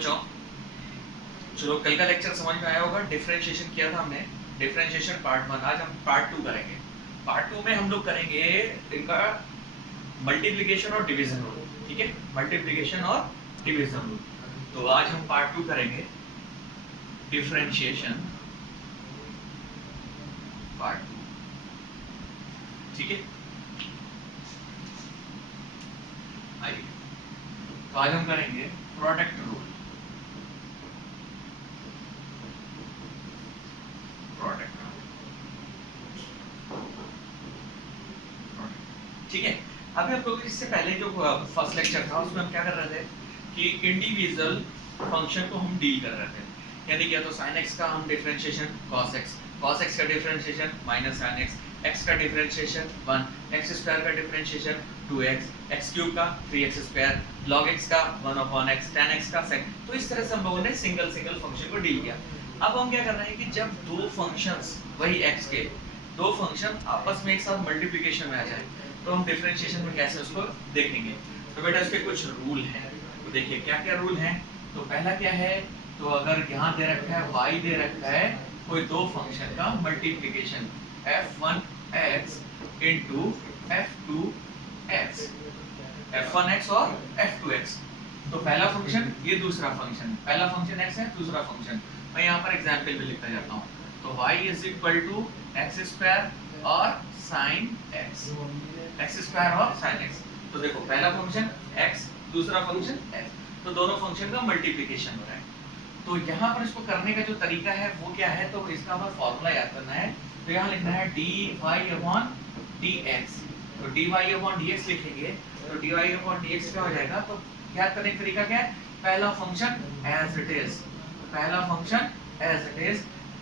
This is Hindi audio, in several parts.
बच्चों, चलो कल का लेक्चर समझ में आया होगा, डिफरेंशिएशन किया था हमने, डिफरेंशिएशन पार्ट 1। आज हम पार्ट 2 करेंगे। पार्ट 2 में हम लोग करेंगे इनका मल्टीप्लिकेशन और डिवीजन रूल। ठीक है, मल्टीप्लिकेशन और डिवीजन रूल। तो आज हम पार्ट 2 करेंगे, डिफरेंशिएशन पार्ट 2। ठीक है, आइए तो आज हम करेंगे प्रोडक्ट रूल। ठीक है, अभी हम लोग इससे पहले जो फर्स्ट लेक्चर था उसमें हम क्या कर रहे थे कि इंडिविजुअल फंक्शन को हम डील कर रहे थे। यानी क्या, तो sin x का हम डिफरेंशिएशन cos x का डिफरेंशिएशन माइनस sin x का डिफरेंशिएशन 1, x स्क्वायर का डिफरेंशिएशन 2x, x क्यूब का 3x स्क्वायर, log x का 1/x, tan x का sec। तो इस तरह से हम लोगों ने सिंगल फंक्शन को डील किया। अब हम क्या कर रहे हैं कि जब दो फंक्शंस, वही x के दो फंक्शन आपस में एक साथ मल्टीप्लिकेशन में आ जाए तो हम डिफरेंशिएशन में कैसे उसको देखेंगे। तो बेटा इसके कुछ रूल हैं, तो देखिए क्या क्या रूल हैं। तो पहला क्या है, तो अगर यहाँ दे रखा है y दे रखा है कोई दो फंक्शन का multiplication f1x into f2x, f1x और f2x। तो पहला फंक्शन ये दूसरा फंक्शन, पहला फंक्शन x है, दूसरा फंक्शन। मैं यहाँ पर एग्जाम्पल भी लिखता जाता हूँ। तो y is equal to x square और साइन एक्स स्क्वायर और साइन एक्स। तो देखो पहला फंक्शन x, दूसरा फंक्शन f, तो दोनों फंक्शन का मल्टीप्लिकेशन हो रहा है। तो यहाँ पर इसको करने का जो तरीका है वो क्या है, तो इसका हमें फॉर्मूला याद करना है। तो यहाँ लिखना है dy/dx। तो dy/dx लिखेंगे तो dy/dx क्या हो जाएगा, तो याद करने का तरीका क्या है, पहला फंक्शन एज इट इज, पहला फंक्शन एज इट इज,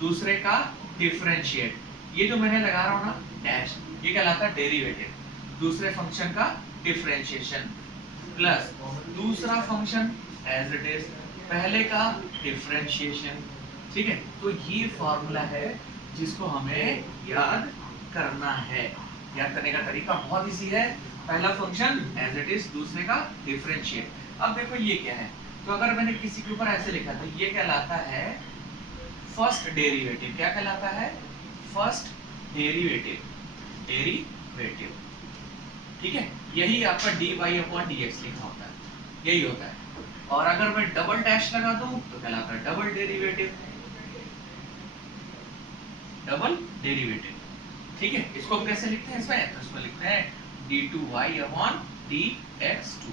दूसरे का डिफरेंशिएट। ये जो मैंने लगा रहा हूँ ना डैश, ये कहलाता है डेरिवेटिव। दूसरे फंक्शन का डिफरेंशिएशन प्लस दूसरा फंक्शन एज इट इज, पहले का डिफरेंशिएशन। ठीक है, तो ये फॉर्मूला है जिसको हमें याद करना है। याद करने का तरीका बहुत इजी है, पहला फंक्शन एज इट इज, दूसरे का डिफरेंशिएट। अब देखो ये क्या है, तो अगर मैंने किसी के ऊपर ऐसे लिखा तो ये कहलाता है फर्स्ट डेरिवेटिव। क्या कहलाता है, फर्स्ट डेरिवेटिव, डेरिवेटिव। ठीक है, यही आपका dy/dx लिखा होता है, यही होता है। और अगर मैं डबल डैश लगा दूं तो कहलाता है डबल डेरिवेटिव, डबल डेरिवेटिव। ठीक है, इसको हम कैसे लिखते हैं इसमें, तो इसमें लिखते हैं d2y/dx2।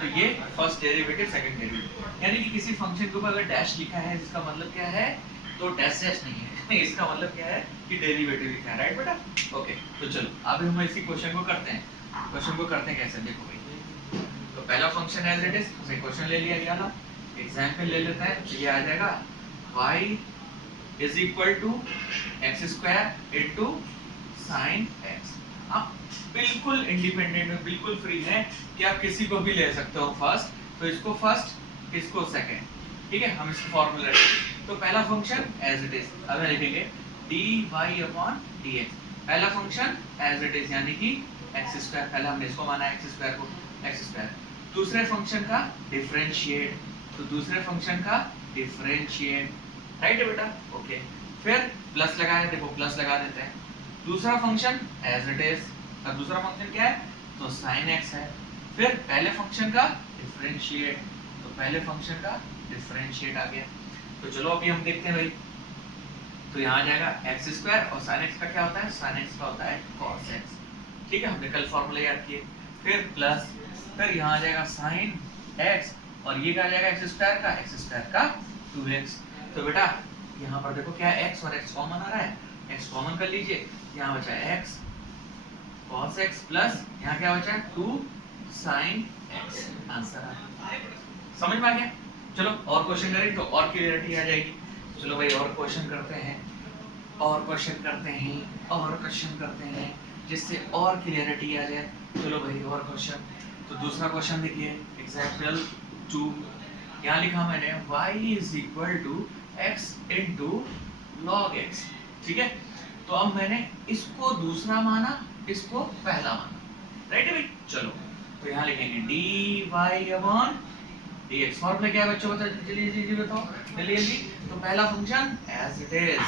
तो ये फर्स्ट डेरिवेटिव, सेकंड डेरिवेटिव। यानी कि किसी फंक्शन के ऊपर अगर डैश लिखा है इसका मतलब क्या है, तो डैश नहीं है इसका मतलब क्या है कि डेरिवेटिव लिखा है। राइट बेटा, ओके। तो चलो अब हम इसी क्वेश्चन को करते हैं। क्वेश्चन को करते हैं कैसे, देखो भाई, तो पहला फंक्शन एज इट इज, उसे क्वेश्चन ले लिया गया ना, एग्जांपल ले लेते हैं। तो ये आ जाएगा y is equal to x square into sine x. आप बिल्कुल इंडिपेंडेंट में, बिल्कुल फ्री है कि आप किसी को भी ले सकते हो फर्स्ट, तो इसको फर्स्ट, इसको सेकंड। ठीक है, हम इसको फॉर्मूला रखेंगे। तो पहला फंक्शन एज इट इज, अब हम लिखेंगे dy/dx, पहला फंक्शन एज इट इज यानी कि एक्स स्क्वायर, पहले हमने इसको माना एक्स स्क्वायर को एक्स स्क्वायर, दूसरे फंक्शन का डिफरेंशिएट, तो दूसरे फंक्शन का डिफरेंशिएट। राइट है बेटा, ओके। फिर प्लस लगाए, देखो प्लस लगा देते हैं, दूसरा फंक्शन एज इट इज, अब दूसरा फंक्शन क्या है, तो sin x है। फिर पहले फंक्शन का डिफरेंशिएट, तो पहले फंक्शन का डिफरेंशिएट आ गया। तो चलो अभी हम देखते हैं भाई, तो यहाँ आ जाएगा एक्स स्क्वायर और sin x का क्या होता है, sin x का होता है cos x। ठीक है, हमने कल फॉर्मूला याद किए। फिर प्लस, फिर यहाँ आ जाएगा sin x और ये क्या आ जाएगा एक्स स्क्वायर का 2x। तो बेटा यहाँ पर देखो क्या है, x और x कॉमन आ रहा है, x कॉमन कर लीजिए, यहाँ बचा x cos x प्लस यहाँ क्या बचा 2 sin x। आंसर आ गया, समझ में आ गया। चलो और क्वेश्चन करें तो और क्लियरिटी आ जाएगी। चलो भाई और क्वेश्चन करते हैं, और क्वेश्चन करते हैं, और क्वेश्चन करते हैं, जिससे और क्लियरिटी आ जाए। चलो भाई और क्वेश्चन, तो दूसरा क्वेश्चन देखिए, एग्जांपल 2। यहाँ लिखा मैंने y is equal to x into log x। ठीक है, तो अब मैंने इसको दूसरा माना, इसको पहला माना। राइट है भाई, चलो तो यहाँ लिखेंगे dy/dx dx। फॉर्मूला क्या है बच्चों, बताओ जल्दी जल्दी बताओ जल्दी जल्दी। तो पहला फंक्शन एज इट इज,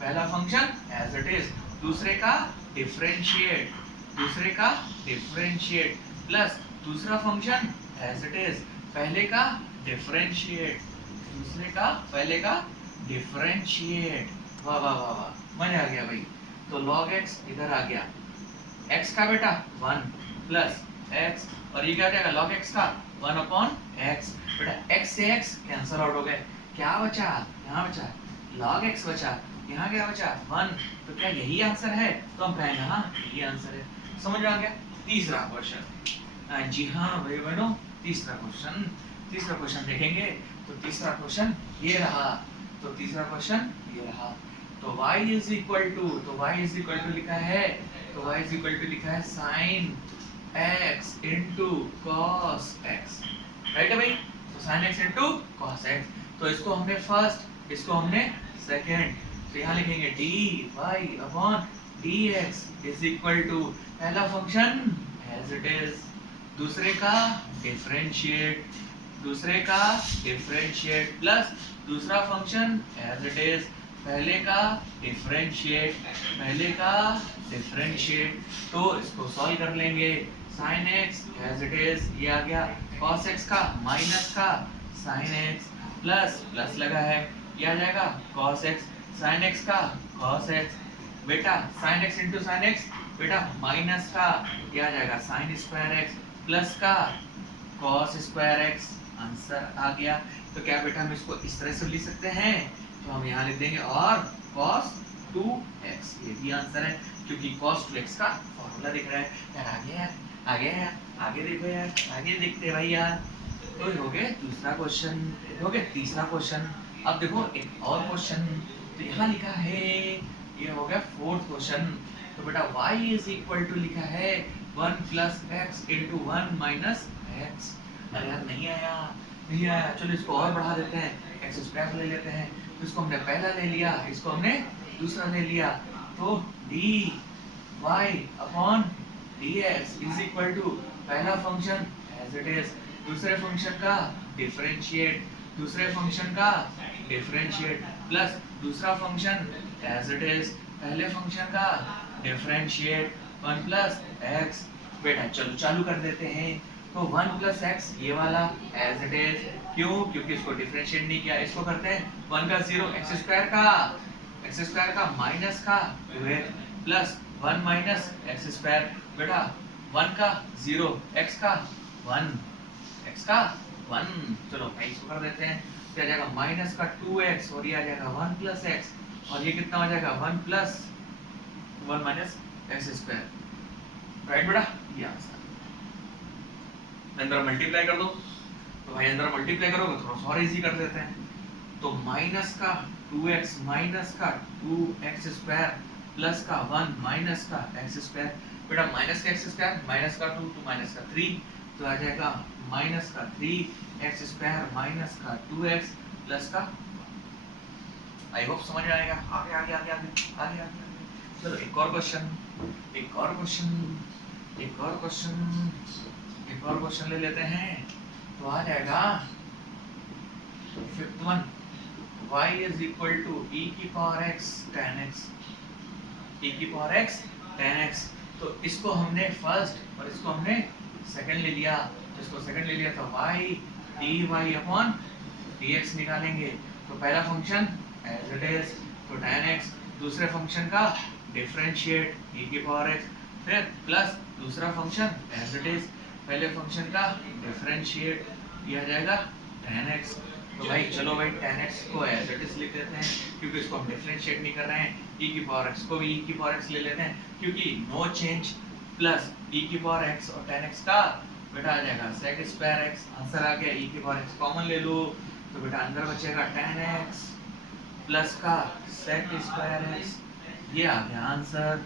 पहला फंक्शन एज इट इज, दूसरे का डिफरेंशिएट, दूसरे का डिफरेंशिएट प्लस दूसरा फंक्शन एज इट इज, पहले का डिफरेंशिएट, दूसरे का पहले का डिफरेंशिएट। वाह वाह वाह वाह, मजा आ गया भाई। तो log x इधर आ गया, x का बेटा 1 प्लस x, और ये क्या हो जाएगा log x का 1 अपॉन x। बेटा x से x कैंसिल आउट हो गए, क्या बचा, यहाँ बचा log x बचा, यहाँ क्या बचा 1। तो क्या यही आंसर है, तो हम कहेंगे हाँ यही आंसर है। समझ में आ गया। तीसरा क्वेश्चन, जी हाँ भाई बहनों, तीसरा क्वेश्चन देखेंगे। तो तीसरा क्वेश्चन ये रहा, तो तीसरा क्वेश्चन ये रहा। तो y इज इक्वल टू, तो y इज इक्वल टू लिखा है, तो y इज इक्वल टू लिखा है sin x into cos x, right है भाई। तो sin x into cos x, तो इसको हमने फर्स्ट, इसको हमने सेकंड, तो यहाँ लिखेंगे dy upon dx is equal to पहला फंक्शन एज इट इज, दूसरे का डिफरेंशिएट, दूसरे का डिफरेंशिएट प्लस दूसरा फंक्शन एज इट इज, पहले का डिफरेंशिएट, पहले का डिफरेंशिएट। तो इसको सॉल्व कर लेंगे, sin x as it is, ये आ गया cos x का माइनस का sin x प्लस प्लस लगा है, ये आ जाएगा cos x, sin x का cos x, बेटा sin x into sin x, बेटा माइनस का, ये आ जाएगा sin स्क्वायर x प्लस का cos स्क्वायर x। आंसर आ गया। तो क्या बेटा हम इसको इस तरह से लिख सकते हैं, तो हम यहाँ लिख देंगे और cos 2x, ये भी आंसर है क्योंकि cos 2x का फॉर्मूला दिख रहा है यार। आगे यार, आगे यार, आगे देखो यार, आगे देखते भाई यार। तो ये हो गया दूसरा क्वेश्चन, हो गया तीसरा क्वेश्चन। अब देखो एक और क्वेश्चन, तो यहाँ लिखा है, ये हो गया फोर्थ क्वेश्चन। तो बेटा y इज इक्वल टू लिखा है 1 plus x into 1 minus x। अरे यार नहीं आया, नहीं आया, चलो इसको और बढ़ा देते हैं, x स्क्वायर ले लेते हैं। तो इसको हमने पहला ले लिया, इसको हमने दूसरा ले लिया, तो dy upon dx is equal to पहला फंक्शन एज इट इज, दूसरे फंक्शन का डिफरेंशिएट, दूसरे फंक्शन का डिफरेंशिएट प्लस दूसरा फंक्शन एज इट इज, पहले फंक्शन का डिफरेंशिएट 1 प्लस x। बेटा चलो चालू कर देते हैं। तो 1 प्लस x ये वाला एज इट इज, क्यों, क्योंकि इसको डिफरेंशिएट नहीं किया। इसको करते हैं 1 का 0, x स्क्वायर का माइनस का 2x plus 1 minus x square, बेटा 1 का 0, x का 1, x का 1। चलो भाई इसको कर देते हैं, तो आ जाएगा माइनस का 2x और ये आ जाएगा 1 प्लस x, और ये कितना हो जाएगा 1 plus 1 minus x square, right बेटा। ये आंसर अंदर मल्टीप्लाई कर दो, तो भाई अंदर मल्टीप्लाई करोगे थोड़ा सा और इजी कर देते हैं। तो माइनस का 2x माइनस का 2x स्क्वायर प्लस का 1 माइनस का x स्क्वायर, बेटा माइनस का x स्क्वायर माइनस का 2 तो माइनस का 3, तो आ जाएगा माइनस का 3x स्क्वायर माइनस का 2x प्लस का, आई होप समझ में आएगा। आगे आगे आगे आगे आगे आगे। चलो एक और क्वेश्चन, एक और क्वेश्चन, एक और क्वेश्चन, एक और क्वेश्चन ले लेते हैं। तो आ जाएगा fifth one, y is equal to e की power x tan x, e की पावर x tan x। तो इसको हमने फर्स्ट और इसको हमने सेकंड ले लिया, तो इसको सेकंड ले लिया तो y dy अपॉन dx निकालेंगे। तो पहला फंक्शन एज इट इज, तो tan x, दूसरे फंक्शन का डिफरेंशिएट e की पावर x, फिर प्लस दूसरा फंक्शन एज इट इज, पहले फंक्शन का डिफरेंशिएट, ये आ जाएगा tan x। तो भाई चलो भाई tan x को एज इट इज लिख देते हैं क्योंकि इसको हम डिफरेंशिएट नहीं कर रहे हैं। e की पावर x को भी e की पावर x ले लेते हैं क्योंकि नो चेंज, प्लस e की पावर x और tan x का बेटा आ जाएगा sec स्क्वायर x। आंसर आ गया, e की पावर x कॉमन ले लो, तो बेटा अंदर बचेगा tan x प्लस का sec स्क्वायर x, ये आ गया आंसर।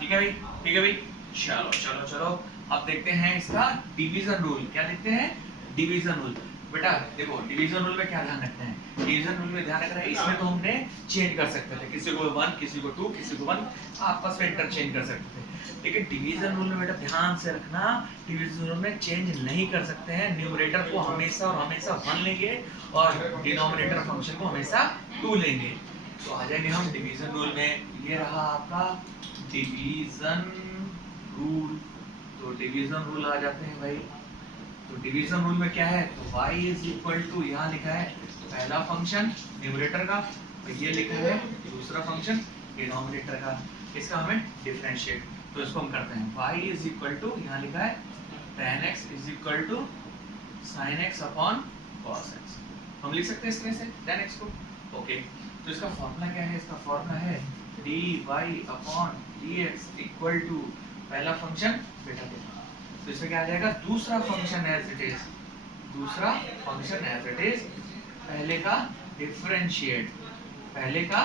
ठीक है भाई, ठीक है भाई। चलो चलो चलो अब देखते हैं इसका डिवीजन रूल। क्या देखते हैं? Division rule. बेटा देखो डिवीजन रूल में क्या ध्यान रखना है, डिवीजन रूल में ध्यान रखना है, इसमें तो हमने चेंज कर सकते थे, किसी को 1 किसी को 2 किसी को 1 आपस में इंटरचेंज कर सकते थे, लेकिन डिवीजन रूल में बेटा ध्यान से रखना, डिवीजन रूल में चेंज नहीं कर सकते हैं, न्यूमरेटर को हमेशा और हमेशा 1 लेंगे और डिनोमिनेटर फंक्शन को हमेशा 2 लेंगे। तो आ जाएंगे हम डिवीजन रूल में, ये रहा आपका डिवीजन रूल। तो डिवीजन रूल आ जाते हैं भाई, तो डिवीजन रूल में क्या है, तो y इज इक्वल टू यहाँ लिखा है पहला फंक्शन न्यूमरेटर का, तो ये लिखा है दूसरा फंक्शन डिनोमिनेटर का, इसका हमें डिफरेंशिएट, तो इसको हम करते हैं y इज इक्वल टू यहाँ लिखा है tan x is equal to sin x upon cos x, हम लिख सकते हैं इस तरह से tan x को। ओके, तो इसका फॉर्मूला क्या है, इसका फॉर्मूला है dy upon dx equal to पहला फंक्शन बेटा को, तो इसमें क्या आ जाएगा दूसरा फंक्शन एज इट इज, दूसरा फंक्शन एज इट इज, पहले का डिफरेंशिएट, पहले का